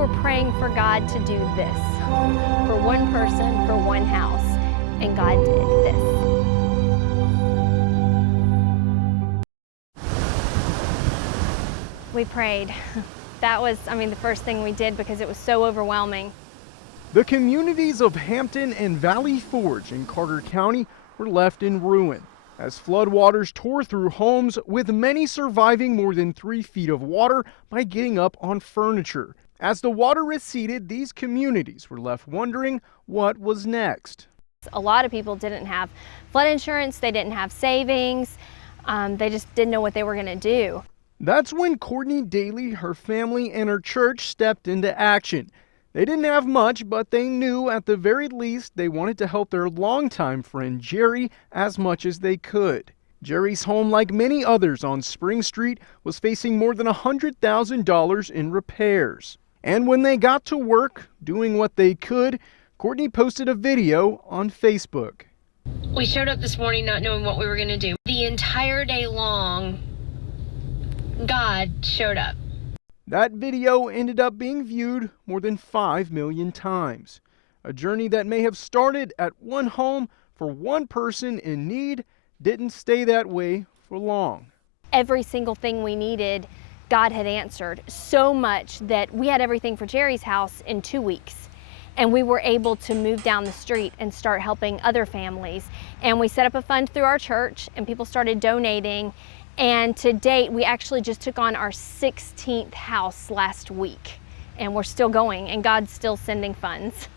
were praying for God to do this, for one person, for one house, and God did this. We prayed. That was, the first thing we did because it was so overwhelming. The communities of Hampton and Valley Forge in Carter County were left in ruin as floodwaters tore through homes, with many surviving more than 3 feet of water by getting up on furniture. As the water receded, these communities were left wondering what was next. A lot of people didn't have flood insurance, they didn't have savings, they just didn't know what they were going to do. That's when Courtney Daly, her family, and her church stepped into action. They didn't have much, but they knew at the very least they wanted to help their longtime friend Jerry as much as they could. Jerry's home, like many others on Spring Street, was facing more than $100,000 in repairs. And when they got to work, doing what they could, Courtney posted a video on Facebook. We showed up this morning not knowing what we were going to do. The entire day long, God showed up. That video ended up being viewed more than 5 million times. A journey that may have started at one home for one person in need didn't stay that way for long. Every single thing we needed, God had answered, so much that we had everything for Jerry's house in 2 weeks. And we were able to move down the street and start helping other families. And we set up a fund through our church and people started donating. And to date, we actually just took on our 16th house last week, and we're still going, and God's still sending funds.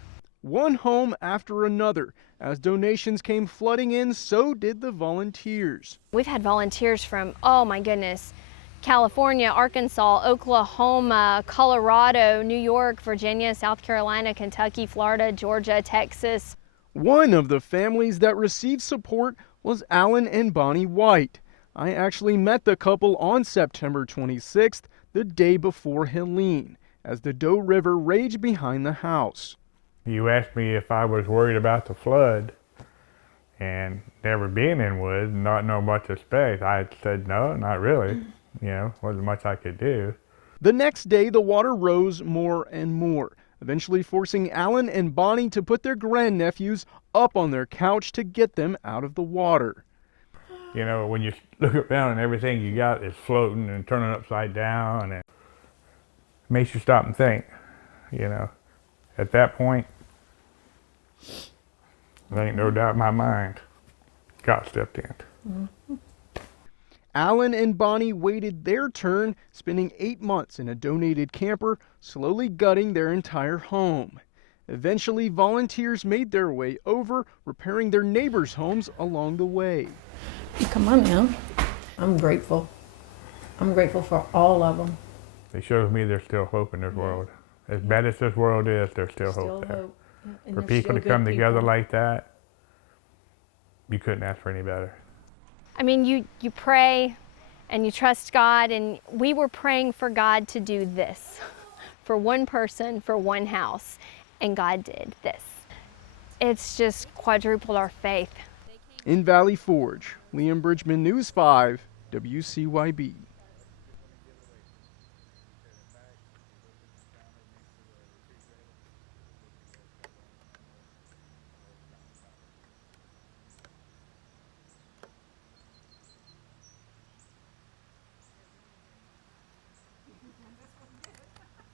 One home after another. As donations came flooding in, so did the volunteers. We've had volunteers from, oh my goodness, California, Arkansas, Oklahoma, Colorado, New York, Virginia, South Carolina, Kentucky, Florida, Georgia, Texas. One of the families that received support was Alan and Bonnie White. I actually met the couple on September 26th, the day before Helene, as the Doe River raged behind the house. You asked me if I was worried about the flood, and never been in woods, not know what to expect. I said no, not really. Wasn't much I could do. The next day, the water rose more and more, eventually forcing Alan and Bonnie to put their grandnephews up on their couch to get them out of the water. When you look around and everything you got is floating and turning upside down, and it makes you stop and think, At that point, there ain't no doubt in my mind, God stepped in. Mm-hmm. Alan and Bonnie waited their turn, spending 8 months in a donated camper, slowly gutting their entire home. Eventually, volunteers made their way over, repairing their neighbors' homes along the way. Come on now. I'm grateful. I'm grateful for all of them. It shows me there's still hope in this world. As bad as this world is, there's still hope there. For people to come together like that, you couldn't ask for any better. You pray and you trust God, and we were praying for God to do this, for one person, for one house, and God did this. It's just quadrupled our faith. In Valley Forge, Liam Bridgman, News 5, WCYB.